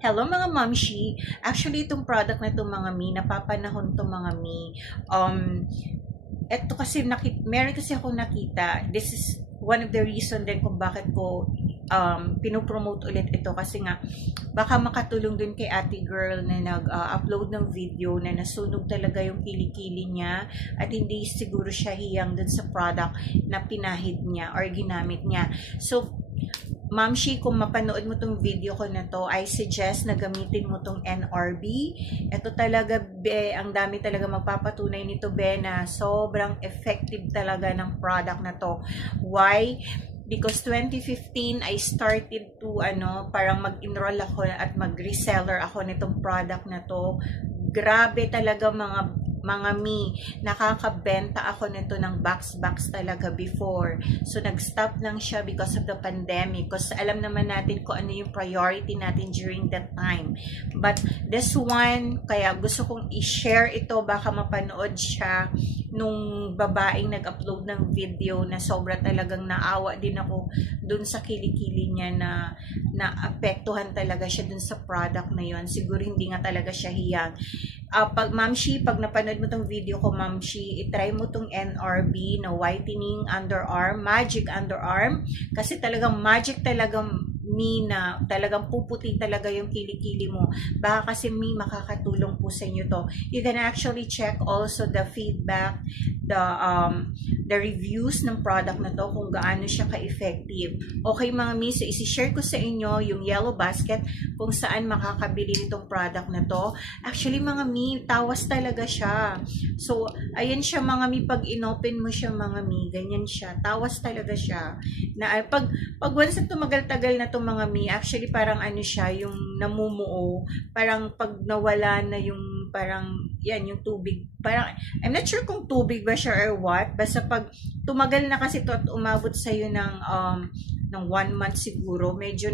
Hello mga mamshi. Actually, itong product na to mga mi, napapanahon to mga mi. Eto kasi meron kasi ako nakita. This is one of the reason din kung bakit ko pinopromote ulit ito kasi nga baka makatulong din kay ate girl na nag-upload ng video na nasunog talaga yung kilikili niya at hindi siguro siya hiyang dun sa product na pinahid niya or ginamit niya. So Mamshi, kung mapanood mo tong video ko na to, I suggest na gamitin mo tong NRB. Ito talaga, be, ang dami talaga magpapatunay nito, be, na sobrang effective talaga ng product na to. Why? Because 2015, I started to, parang mag-enroll ako at mag-reseller ako nitong product na to. Grabe talaga mga mi, nakakabenta ako nito ng box talaga before. So, nag-stop lang siya because of the pandemic. Kasi alam naman natin kung ano yung priority natin during that time. But this one, kaya gusto kong i-share ito, baka mapanood siya nung babaeng nag-upload ng video na sobra talagang naawa din ako dun sa kilikili niya na naapektuhan talaga siya dun sa product na yon. Siguro hindi nga talaga siya hiyang. Mamshi, pag napanood mo tong video ko, Mamshi, itry mo tong NRB na whitening underarm, magic underarm, kasi talagang magic talagang mi na talagang puputi talaga yung kilikili mo. Baka kasi mi, makakatulong po sa inyo to. You can actually check also the feedback, the reviews ng product na to kung gaano siya ka-effective. Okay mga mi, so isi-share ko sa inyo yung yellow basket kung saan makakabili nitong product na to. Actually mga mi, tawas talaga siya. So ayan siya mga mi, pag inopen mo siya mga mi, ganyan siya, tawas talaga siya. Na pag once na tumagal-tagal na to mga mi, actually parang siya, yung namumuo, parang pag nawala na yung parang yan yung tubig, parang I'm not sure kung tubig ba siya or what, basta pag tumagal na kasi to at umabot sa iyo ng 1 month siguro, medyo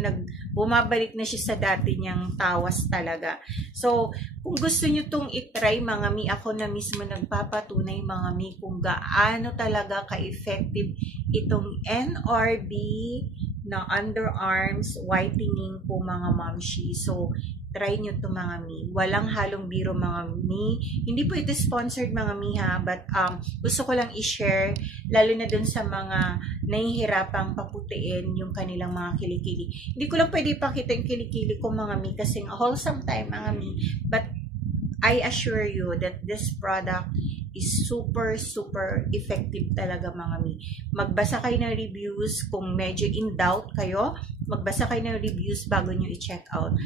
bumabalik na siya sa dati niyang tawas talaga. So kung gusto niyo tong i-try mga mi, ako na mismo nagpapatunay mga mi kung gaano talaga ka-effective itong NRB na underarms whitening po mga mamshi. So try nyo to mga mi. Walang halong biro mga mi. Hindi po ito sponsored mga mi ha, but gusto ko lang i-share, lalo na dun sa mga nahihirapang paputiin yung kanilang mga kilikili. Hindi ko lang pwede ipakita yung kilikili ko mga mi kasi wholesome time mga mi, but I assure you that this product is super effective talaga mga mi. Magbasa kayo ng reviews kung medyo in doubt kayo, magbasa kayo ng reviews bago nyo i-check out.